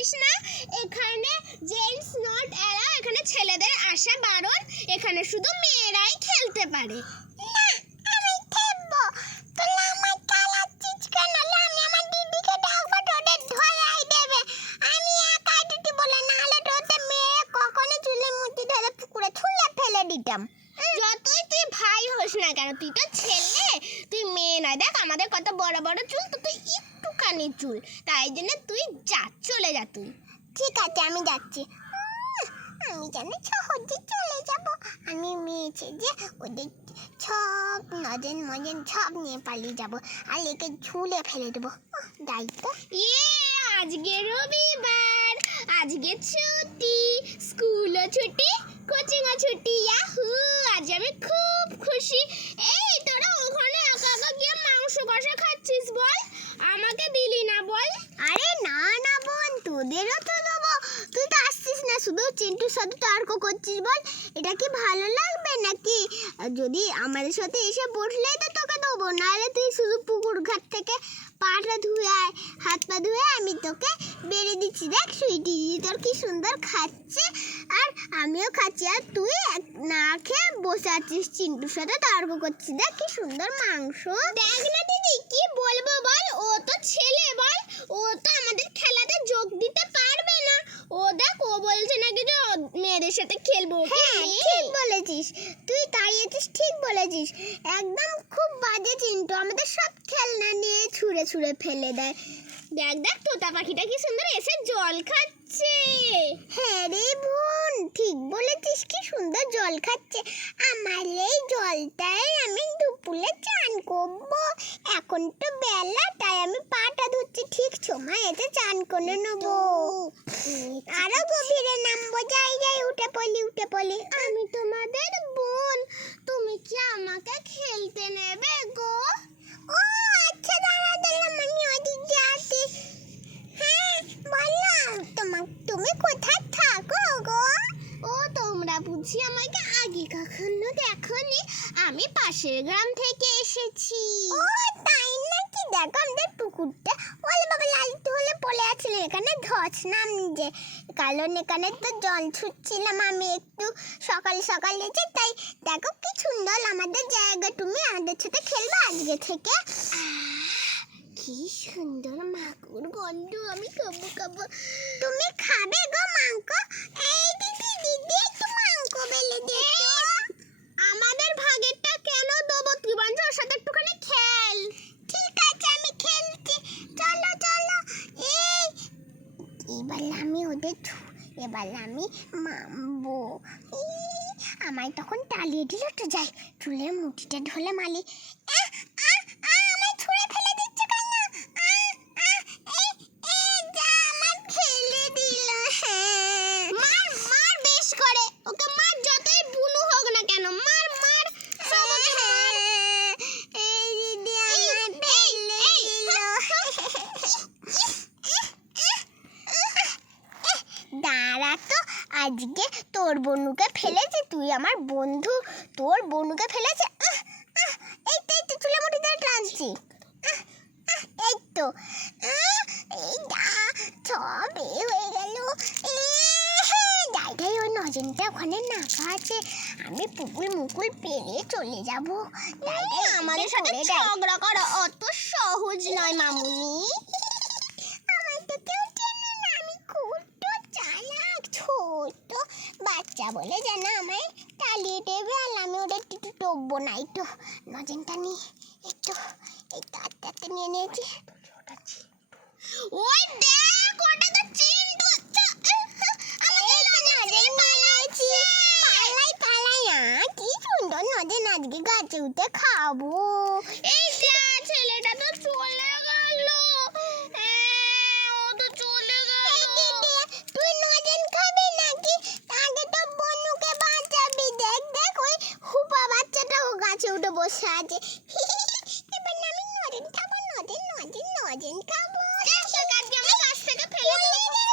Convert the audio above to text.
জানিস না এখানে জেন্টস নট অ্যালাউ, এখানে ছেলেদের আসা বারণ, এখানে শুধু মেয়েরাই খেলতে পারে। না আমি খেলবো, তুই আমার খেলাচ্ছিস কেন? আমি আমার দিদিকে ডাকবো, তোদের ধরাই দেবে। আমি একাই দিদি বলে, নাহলে তোদের মেয়ে কখনো চুলে মুঠি ধরে পুকুরে ছুঁড়ে ফেলে দিতাম। যতই তুই ভাই হোস না কেন, তুই তো ছেলে, তুই মেয়ে নয়। দেখ আমাদের কত বড় বড় চুল, তো তুই একটুখানি চুল, তাই জন্য তুই যা, চলে যা তুই। ঠিক আছে আমি যাচ্ছি। আমি জানি সহজে চলে যাব। আমি মেয়েছে যে ওদের সব নজেন মজেন সব নিয়ে পালিয়ে যাব আর একে ঝুলে ফেলে দেবো। দায়িত্ব। আজকে রবিবার, আজকে ছুটি, স্কুলও ছুটি, কোচিংও ছুটি। ইয়াহু, আজ আমি খুব খুশি। এই তোরা ওখানে একা একা গিয়ে মাংস কষা খাচ্ছিস বল, আমাকে দিলি না বল? আরে না না বোন, তোদেরও তো দেবো। তুই তো আসছিস না, শুধু চিন্টুর সাথে তর্ক করছিস বল। এটা কি ভালো লাগবে নাকি? যদি আমাদের সাথে এসে বসলেই তো তোকে দেবো, নাহলে তুই শুধু পুকুর ঘাট থেকে পাটা ধুয়ে আয়, হাত পা ধুয়ে আমি তোকে বেড়ে দিচ্ছি। দেখ সুইটি তোর কি সুন্দর খাচ্ছে আর আমিও খাচ্ছি, আর তুই না খেয়ে বসে আছিস চিন্টুর সাথে তর্ক করছিস। দেখ কি সুন্দর মাংস। দেখ না দিদি, কি বলবো বল, ও তো ছেলে বল, ও তো আমাদের খেলাতে যোগ দিতে পারবে না। ও দেখ, ও বলছে নাকি যে মেয়েদের সাথে খেলবো। হ্যাঁ ঠিক বলেছিস, তুই তাইয়েছিস, ঠিক বলেছিস। একদম খুব বাজে চিন্টু, আমাদের সব খেলনা নিয়ে ছুঁড়ে ছুঁড়ে ফেলে দেয়। দেখ দেখ, তোতা পাখিটা কি সুন্দর এসে জল খাচ্ছে। হ্যাঁ রে বোন, ঠিক বলেছিস, কি সুন্দর জল খাচ্ছে। আমার এই জলটাই আমি দুপুরে চান করবো। এখন তো বেলা, তাই আমি পাটা ধুচ্ছি, ঠিক সময় এতে চান করে নেবো। আরো গভীরে নামবো। যাই যাই, উঠে পড়লি। আমি তোমাদের বোন, তুমি কি আমাকে খেলতে নেবে গো? ও আচ্ছা, দাঁড়া আমি ওদিক যাচ্ছি। হ্যাঁ বলো, তুমি কোথায় থাকো গো? ও তোমরা বুঝি আমাকে আগে কখনো দেখোনি, আমি পাশের গ্রাম থেকে এসেছি। ও তাই নাকি? দেখো আমাদের পুকুরটা ওলে বাবা লালিত হলে পড়ে আছিল, এখানে ধস নামছে, কারণ এখানে তো জল ছুটছিলাম আমি একটু সকাল সকাল এসে, তাই দেখো কি সুন্দর আমাদের জায়গা। তুমি আমাদের সাথে খেলবে আজকে থেকে? কি সুন্দর মাকুর গন্ধ, আমি খাবো। তুমি খাবে গো মাংস? এই দিদি একটু মাংস বেলে দে তো। আমাদের ভাগেরটা কেন দেবো? তুই বরঞ্চ ওর সাথে একটুখানি খেল। ঠিক আছে আমি খেলছি, চলো। এবার আমি এবার আমি মামবো। আমায় তখন টালিয়ে দিল, তো যাই চুলের মুঠিটা ঢলে মালি। আমায় ছুঁড়ে ফেলে দিচ্ছে কেন? আমার ফেলে দিল। মার বেশ করে, ওকে মার, যতই বুনু হোক না কেন, মার। এই দিদি আমায় ফেলে দিল। দাঁড়া তো, আজকে তোর বনুকে ফেলেছে, তুই আমার বন্ধু, তোর বনুকে ফেলেছে। এই তো চুলে মুঠি ধরে টানছি। এই তো সব হয়ে গেল। দাইটাই ওই নজনটা ওখানে নাকা আছে, আমি পুকুর মুকুল পেরিয়ে চলে যাবো। আমাদের সাথে ঝগড়া করা অত সহজ নয় মামুনি। আমার তো কেউ চেনে না, আমি খুব চালাক, ছোট বাচ্চা বলে যেন আমায় টালিয়ে দেবে, আর আমি ওদের একটু টপবো না। একটু নজনটা নিয়ে একটু এই কাঠটাতে নিয়ে নিয়েছি। ওই দেখ, ওটা তো চিন্টু। কি সুন্দর নজেন, আজকে গাছে উঠে খাবো। এই ছেলেটা তো চলে